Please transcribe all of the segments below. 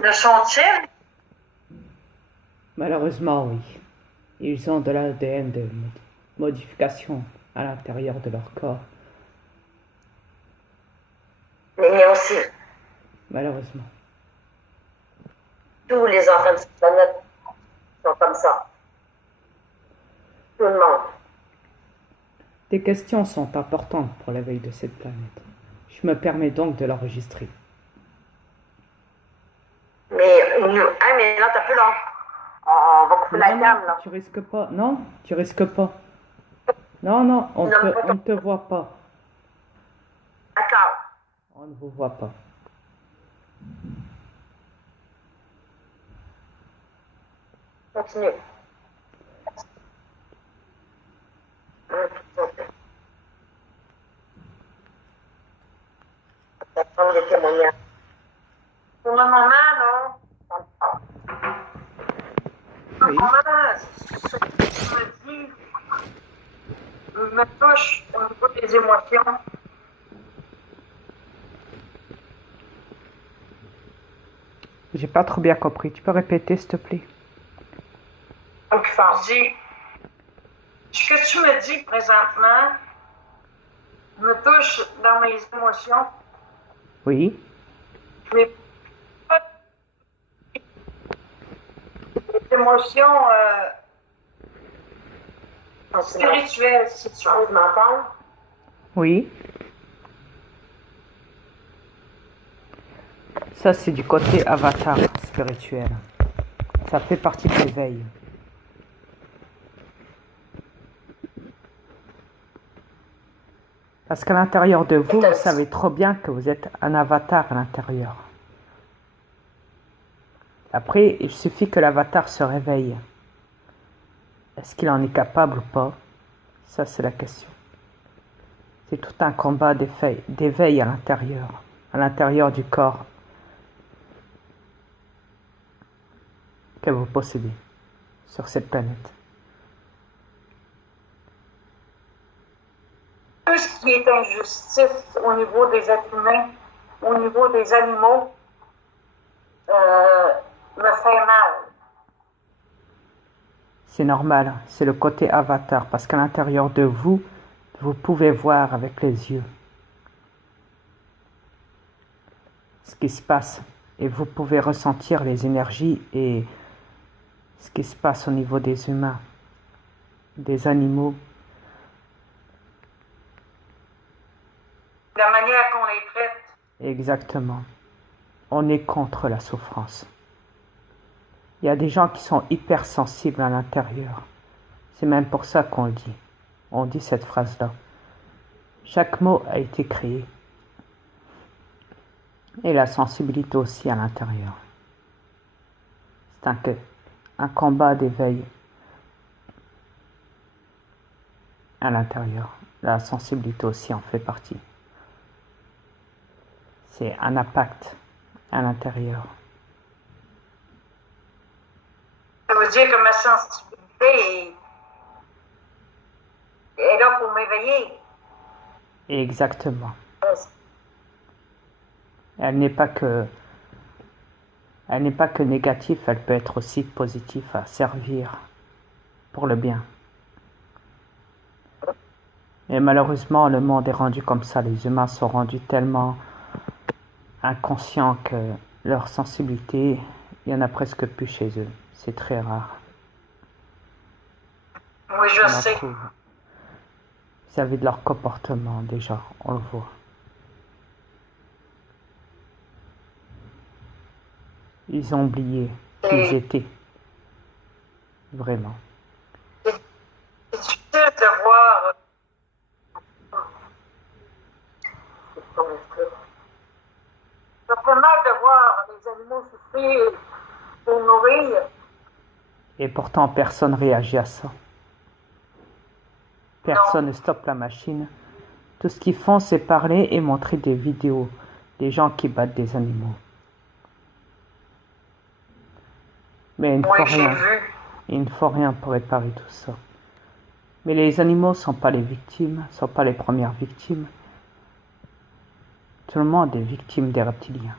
Le sont-ils? Malheureusement, oui. Ils ont de l'ADN de modification à l'intérieur de leur corps. Mais aussi, Malheureusement. tous les enfants de cette planète sont comme ça. Tout le monde. Tes questions sont importantes pour l'éveil de cette planète. Je me permets donc de l'enregistrer. Mais là, t'as plus long. On va couper la cam, là. Tu risques pas. Non, tu risques pas. Non, on ne te voit pas. D'accord. On ne vous voit pas. Continue. Ça prend des témoignages. Pour le moment, là, Oui. ce que tu me dis me touche au niveau des émotions. J'ai pas trop bien compris. Tu peux répéter, s'il te plaît? Donc, je dis, ce que tu me dis présentement me touche dans mes émotions. Oui. Mais pas des émotions spirituelles, si tu veux m'entendre. Oui. Ça, c'est du côté avatar spirituel. Ça fait partie de l'éveil. Parce qu'à l'intérieur de vous, vous savez trop bien que vous êtes un avatar à l'intérieur. Après, il suffit que l'avatar se réveille. Est-ce qu'il en est capable ou pas? Ça, c'est la question. C'est tout un combat d'éveil à l'intérieur du corps que vous possédez sur cette planète. Tout ce qui est injustice au niveau des êtres humains, au niveau des animaux, me fait mal. C'est normal, c'est le côté avatar, parce qu'à l'intérieur de vous, vous pouvez voir avec les yeux ce qui se passe et vous pouvez ressentir les énergies et ce qui se passe au niveau des humains, des animaux. La manière qu'on les traite. Exactement. On est contre la souffrance. Il y a des gens qui sont hypersensibles à l'intérieur. C'est même pour ça qu'on le dit. On dit cette phrase-là. Chaque mot a été créé. Et la sensibilité aussi à l'intérieur. C'est un combat d'éveil à l'intérieur. La sensibilité aussi en fait partie. C'est un impact à l'intérieur. Ça veut dire que ma sensibilité est là pour m'éveiller. Exactement. Elle n'est pas que négative, elle peut être aussi positive, à servir pour le bien. Et malheureusement, le monde est rendu comme ça. Les humains sont rendus tellement inconscients que leur sensibilité, il n'y en a presque plus chez eux. C'est très rare. Oui, je sais. Vis-à-vis de leur comportement, déjà, on le voit. Ils ont oublié qui ils étaient. Vraiment. C'est difficile de voir. Ça fait mal de voir les animaux souffrir pour nourrir. Et pourtant, personne ne réagit à ça. Personne ne stoppe la machine. Tout ce qu'ils font, c'est parler et montrer des vidéos des gens qui battent des animaux. Mais il ne faut rien pour réparer tout ça. Mais les animaux ne sont pas les victimes, ne sont pas les premières victimes. Tout le monde est victime des reptiliens.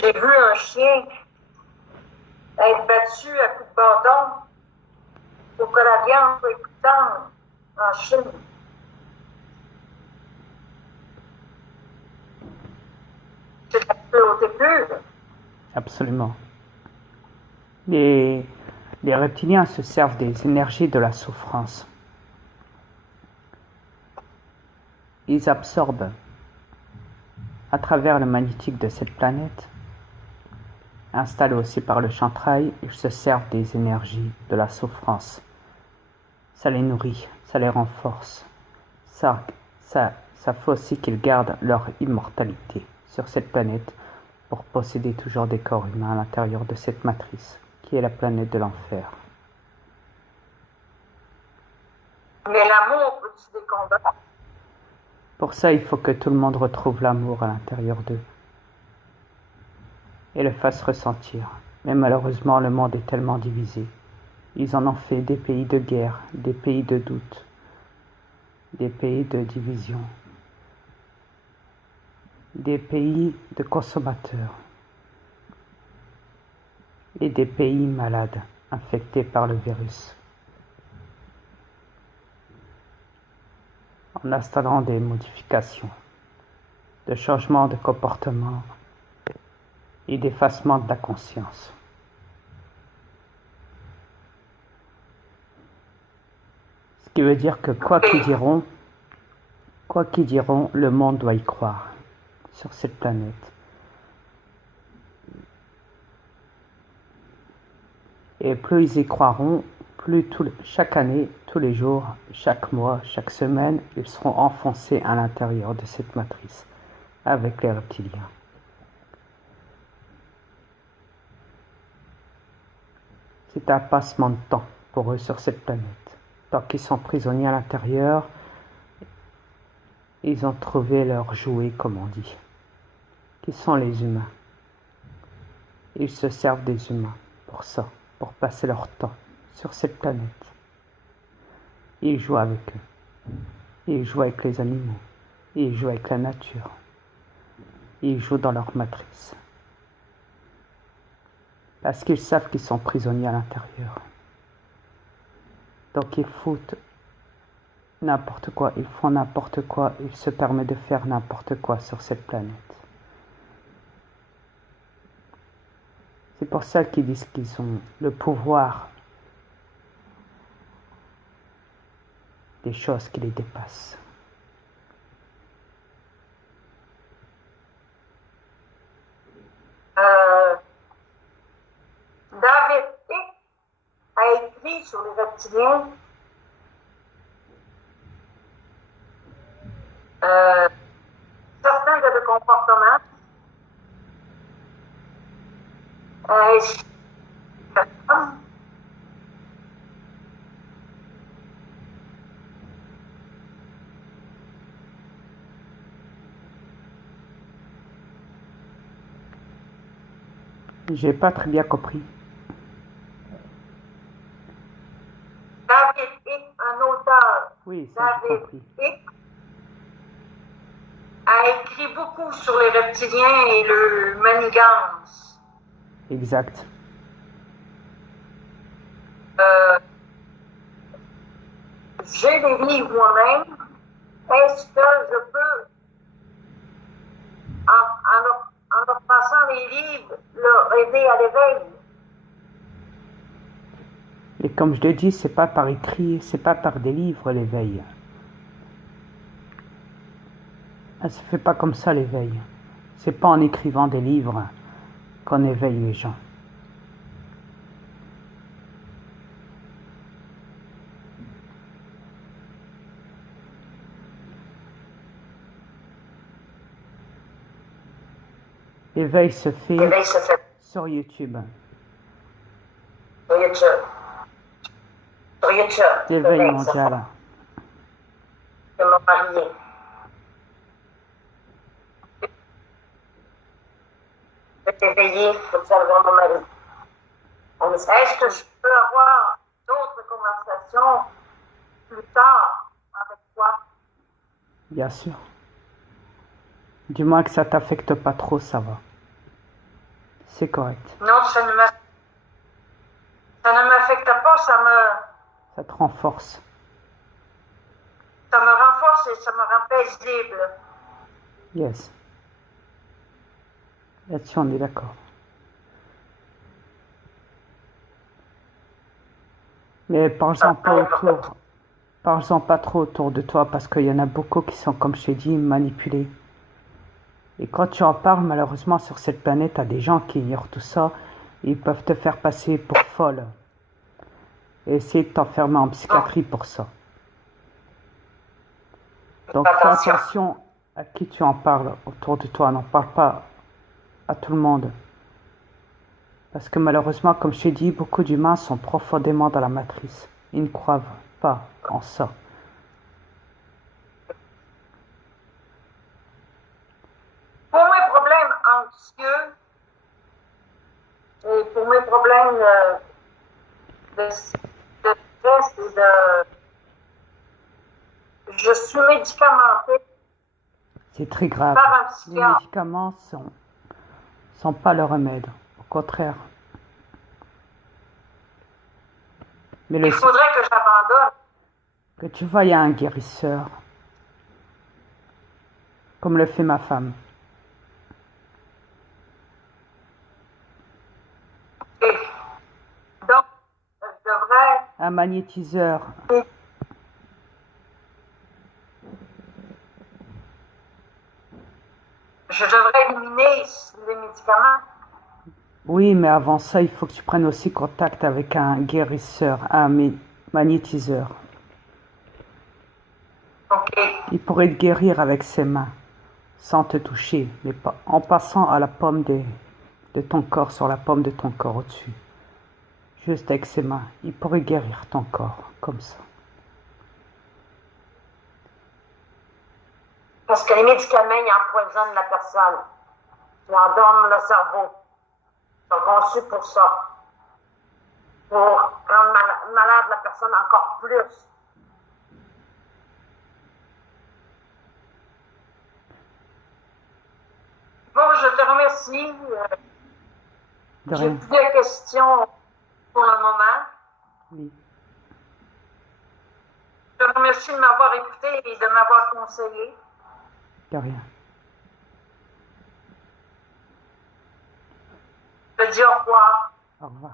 J'ai vu un chien être battu à coups de bâton pour que la viande soit écoutante en Chine. C'est de la cruauté pure. Absolument. Les reptiliens se servent des énergies de la souffrance. Ils absorbent à travers le magnétique de cette planète, installé aussi par le chantrail, ils se servent des énergies de la souffrance. Ça les nourrit, ça les renforce. Ça fait aussi qu'ils gardent leur immortalité sur cette planète pour posséder toujours des corps humains à l'intérieur de cette matrice, qui est la planète de l'enfer. Mais l'amour peut-tu des combats? Pour ça, il faut que tout le monde retrouve l'amour à l'intérieur d'eux et le fasse ressentir. Mais malheureusement, le monde est tellement divisé. Ils en ont fait des pays de guerre, des pays de doute, des pays de division, des pays de consommateurs et des pays malades, infectés par le virus. En installant des modifications, de changements de comportement et d'effacement de la conscience. Ce qui veut dire que quoi qu'ils diront, le monde doit y croire sur cette planète. Et plus ils y croiront, plus chaque année, tous les jours, chaque mois, chaque semaine, ils seront enfoncés à l'intérieur de cette matrice avec les reptiliens. C'est un passement de temps pour eux sur cette planète. Tant qu'ils sont prisonniers à l'intérieur, ils ont trouvé leur jouet, comme on dit, qui sont les humains. Ils se servent des humains pour ça, pour passer leur temps sur cette planète. Ils jouent avec eux. Ils jouent avec les animaux. Ils jouent avec la nature. Ils jouent dans leur matrice. Parce qu'ils savent qu'ils sont prisonniers à l'intérieur. Donc ils foutent n'importe quoi, ils font n'importe quoi, ils se permettent de faire n'importe quoi sur cette planète. C'est pour ça qu'ils disent qu'ils ont le pouvoir des choses qui les dépassent. David Icke a écrit sur les reptiliens certains de leurs comportements. J'ai pas très bien compris. David Icke, un auteur, Oui, ça j'ai David compris. Icke, a écrit beaucoup sur les reptiliens et le manigance. Exact. J'ai des livres moi-même. Est-ce que je peux, en leur passant les livres, leur aider à l'éveil? Et comme je te dis, c'est pas par écrit, c'est pas par des livres l'éveil. Ça se fait pas comme ça l'éveil. C'est pas en écrivant des livres qu'on éveille les gens. L'éveil se fait sur YouTube. Sur YouTube. L'éveil mondial. Je me marier. Je vais t'éveiller pour servir mon mari. Est-ce que je peux avoir d'autres conversations plus tard avec toi? Bien sûr. Du moins que ça t'affecte pas trop, ça va. C'est correct. Non, ça ne m'affecte pas, Ça te renforce. ça me renforce et ça me rend paisible. Yes. Là-dessus, on est d'accord. Mais parle-en pas autour. Parle-en pas trop autour de toi parce qu'il y en a beaucoup qui sont, comme je t'ai dit, manipulés. Et quand tu en parles, malheureusement, sur cette planète, il y a des gens qui ignorent tout ça. Et ils peuvent te faire passer pour folle. Et essayer de t'enfermer en psychiatrie pour ça. Donc fais attention à qui tu en parles autour de toi. N'en parle pas à tout le monde. Parce que malheureusement, comme je t'ai dit, beaucoup d'humains sont profondément dans la matrice. Ils ne croient pas en ça. Pour mes problèmes anxieux et pour mes problèmes de stress et de... Je suis médicamentée C'est très grave. par un Les psychiatre. médicaments sont pas le remède. Au contraire. Mais Il faudrait que j'abandonne. que tu veuilles à un guérisseur. Comme le fait ma femme. Et donc, je devrais... Un magnétiseur. Je devrais éliminer les médicaments. Oui, mais avant ça, il faut que tu prennes aussi contact avec un guérisseur, un magnétiseur. OK. Il pourrait te guérir avec ses mains, sans te toucher, mais pas, en passant à la paume de ton corps, sur la paume de ton corps au-dessus. Juste avec ses mains. Il pourrait guérir ton corps, comme ça. Parce que les médicaments, ils empoisonnent la personne. Ils endorment le cerveau. Ils sont conçus pour ça. Pour rendre malade la personne encore plus. Bon, je te remercie. De J'ai rien. plus de questions pour le moment. Oui. Je te remercie de m'avoir écouté et de m'avoir conseillé. De rien. Je te dis au revoir. Au revoir.